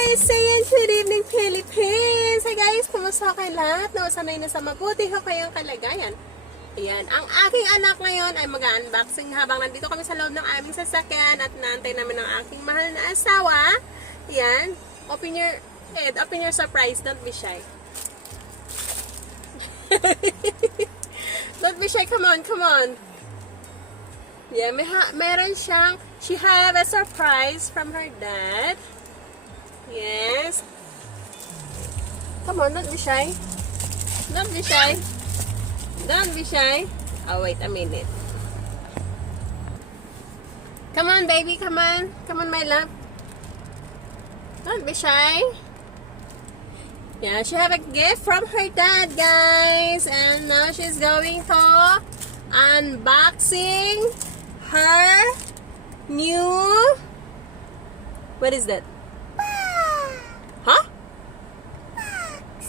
Sayang good evening Philippines! Hi guys! Kumusta kayo lahat? Nawasanay na sa mabuti ko kayong kalagayan. Ayan, ang aking anak ngayon ay mag-unboxing habang nandito kami sa loob ng aming sasakyan at naantay namin ang aking mahal na asawa. Ayan, open your head, open your surprise, don't be shy. Don't be shy, come on, come on. Yeah, meron siyang, she have a surprise from her dad. Yes. Come on, don't be shy. Don't be shy. Don't be shy. Oh, wait a minute. Come on, baby, come on. Come on, my love. Don't be shy. Yeah, she have a gift from her dad, guys. And now she's going to unboxing her new... What is that? Huh? Box.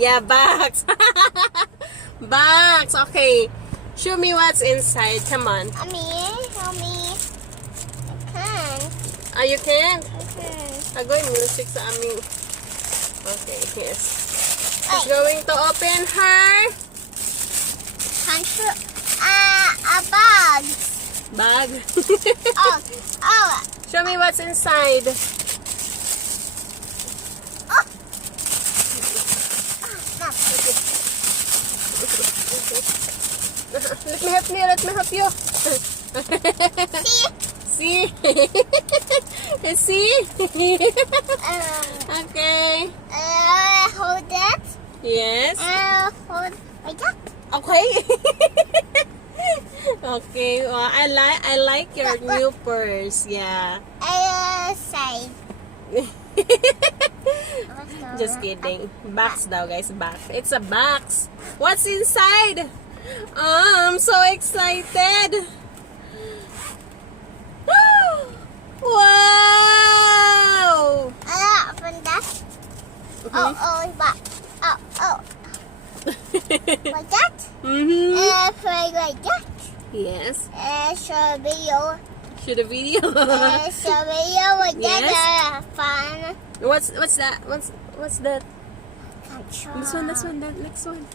Yeah, box. Box. Okay. Show me what's inside. Come on. Mommy, help me. I can. Ah, you can? Okay. Agoy, music sa aming... Okay, yes. She's going to open her... A bag. bag. Oh. Show me what's inside. Let me help you. See? See? See? Okay. Hold that. Yes. Hold like that. Okay. Okay. Well, I like your new purse. Yeah. Side. Just kidding. Box daw, guys. Box. It's a box. What's inside? I'm so excited. Wow! Open that. Back. Like that. Play like that. Yes. Show video. Shoot a video. Show video like Yes. that. Fun. What's that? What's that? Control. This one, that next one.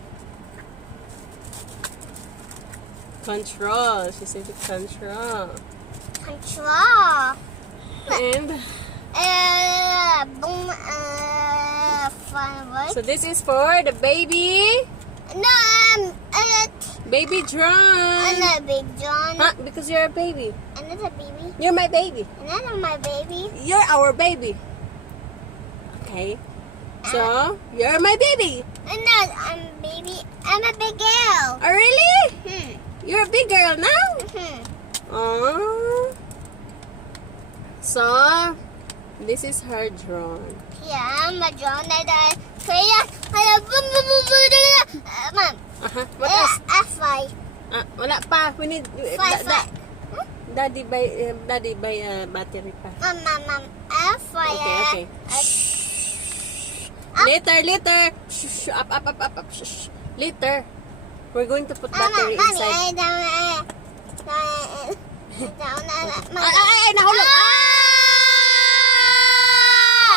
Control. She said control. Control. And Boom. Fun word. so this is for the baby. No, Baby drum. another big John. Huh? Because you're a baby. Another baby. You're my baby. Another my baby. You're our baby. Okay. So, you're my baby. Another baby. I'm a big girl. Oh, really? Hmm. You're a big girl now? Hmm. Oh. So, this is her drum. Yeah, I'm a John. Mom. What else? F5. Wala pa. We need... Five. Daddy buy battery pa. Mom. F5. Okay. Later. Shh, up. Shh. Later. We're going to put battery Mommy, inside. Ay, Nahulog!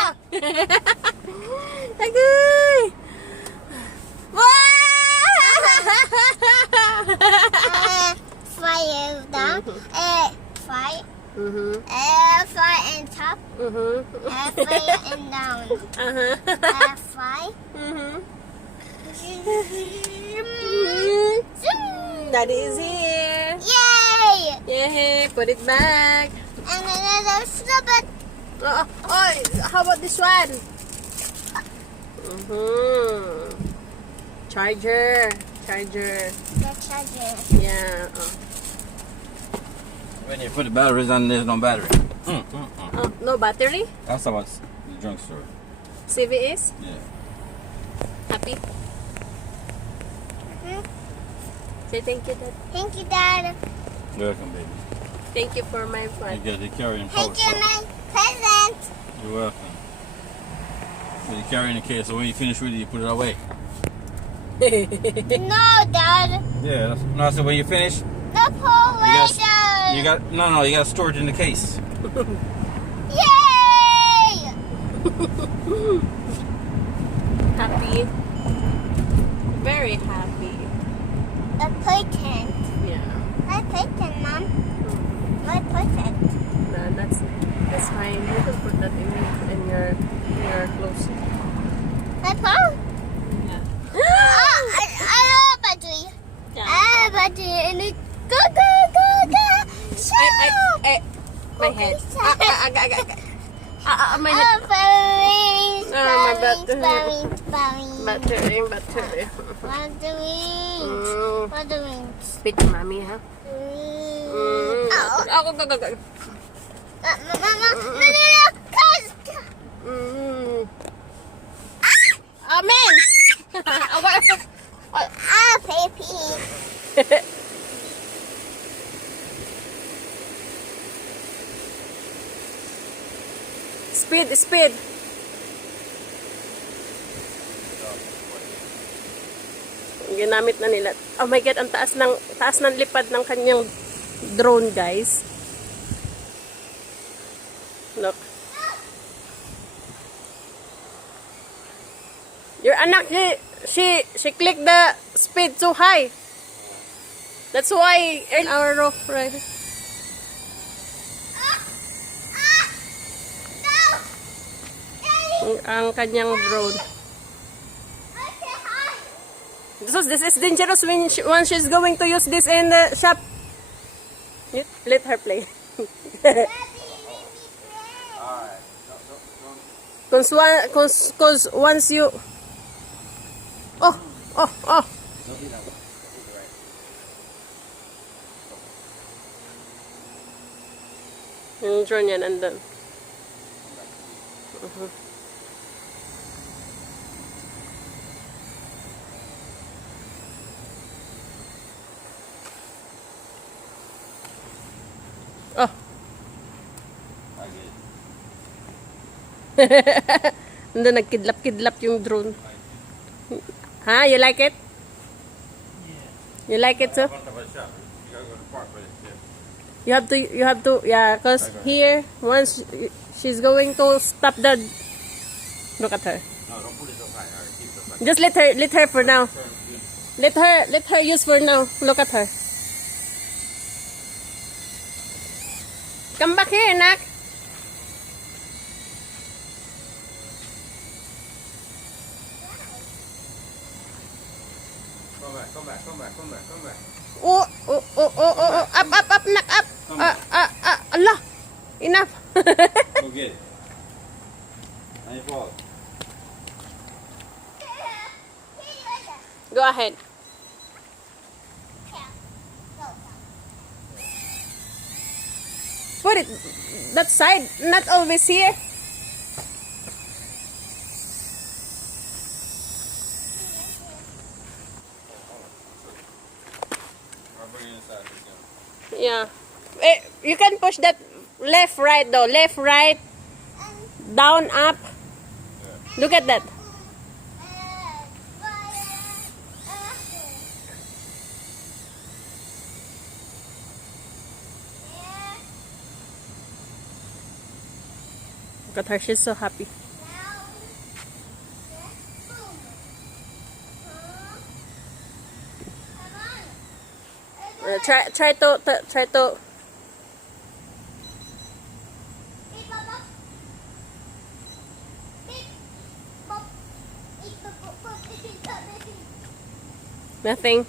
Ah! Agay! Fire down. Fire. Fire and top. Fire and down. Fire. Daddy is here. Yay! Yay! Put it back. And another stupid. Oh, how about this one? Charger. The charger. Yeah. When you put the batteries on, there's no battery. Oh, no battery? That's about the drugstore. CV is? Yeah. Happy? Say thank you, Dad. Thank you, Dad. Welcome, baby. Thank you for my You fun. got the carrying power. Thank you, my present. You're welcome. So you carry in the case, so when you finish with it, you put it away. No, Dad. Yeah, no, so when you finish, The Power Ranger. you got store it in the case. Yay! Happy. Very happy. A present. Yeah. My present, Mom. My present. No, that's fine. You can put that in your clothes. My phone. Yeah. I love battery. I have battery and it go. My head. My Oh, head. battery. My Battery. Battery. Battery. Spit mommy, ha? Ako. Mama. Amen! Baby. Speed. Ginamit na nila. Oh my God, ang taas ng lipad ng kanyang drone, guys. Look. Your anak, she clicked the speed too high. That's why our rough rider. Ang kanyang drone. This is dangerous when she's going to use this in the shop. Let her play. Cause once you... Oh. Yung drone yan, andun. Oh. Andun, nagkidlap-kidlap yung drone. Ha? You like it? You like it too? You have to, yeah, because here, once she's going to stop the, look at her. No, don't put it so high. Alright, keep it so high. Just let her for now. Let her use for now. Look at her. Come back here, anak. Come back. Oh. Up, nak, up. Allah. Enough. Go get it. Now you fall. Go ahead. Put it that side, not always here. I'll bring it inside this gun. Yeah. You can push that left, right though. Left, right, down, up. Look at that. Look at her. She's so happy. Try to. Nothing.